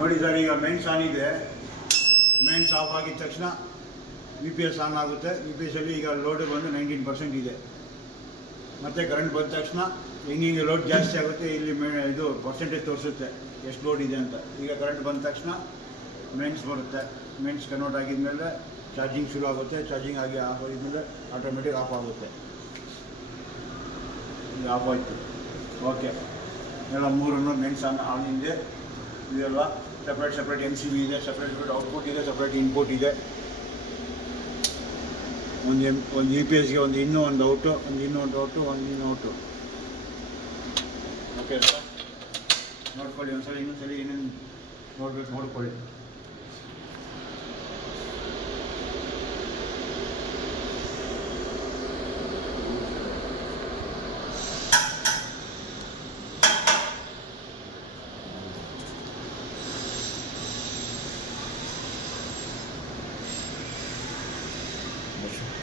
ನೋಡಿ ಸರ್, ಈಗ mains on ಇದೆ. ಮೇನ್ಸ್ ಆಫ್ ಆಗಿದ ತಕ್ಷಣ VPS ಆನ್ ಆಗುತ್ತೆ. VPSಲ್ಲಿ ಈಗ ಲೋಡ್ ಬಂದು 19% ಇದೆ. ಮತ್ತು ಕರೆಂಟ್ ಬಂದ ತಕ್ಷಣ ಹಿಂಗೆ ಲೋಡ್ ಜಾಸ್ತಿ ಆಗುತ್ತೆ. ಇಲ್ಲಿ ಇದು ಪರ್ಸೆಂಟೇಜ್ ತೋರಿಸುತ್ತೆ ಎಷ್ಟು ಲೋಡ್ ಇದೆ ಅಂತ. ಈಗ ಕರೆಂಟ್ ಬಂದ ತಕ್ಷಣ ಮೇನ್ಸ್ ಬರುತ್ತೆ. ಮೇನ್ಸ್ ಕನ್ವರ್ಟ್ ಆಗಿದ್ಮೇಲೆ ಚಾರ್ಜಿಂಗ್ ಶುರು ಆಗುತ್ತೆ. ಚಾರ್ಜಿಂಗ್ ಆಗಿ ಆಫ್ ಆಗಿದ್ಮೇಲೆ ಆಟೋಮೆಟಿಕ್ ಆಫ್ ಆಗುತ್ತೆ. ಈಗ ಆಫ್ ಆಯಿತು. ಓಕೆ, ಎಲ್ಲ ಮೂರನ್ನು ಮೇನ್ಸ್ ಆನ್ ಇದೆ. ಇದೆಲ್ಲ ಸಪ್ರೇಟ್ MCB ಇದೆ, ಸಪ್ರೇಟ್ ಔಟ್ಪುಟ್ ಇದೆ, ಸಪ್ರೇಟ್ ಇನ್ಪುಟ್ ಇದೆ. ಒಂದು UPSಗೆ ಒಂದು ಇನ್ನೂ ಒಂದು ಔಟು, ಒಂದು ಔಟು. ಓಕೆ ಸರ್, ನೋಡ್ಕೊಳ್ಳಿ ಒಂದ್ಸಲ, ಇನ್ನೊಂದ್ಸಲಿ ಏನೇನು ನೋಡ್ಕೊಳ್ಳಿ.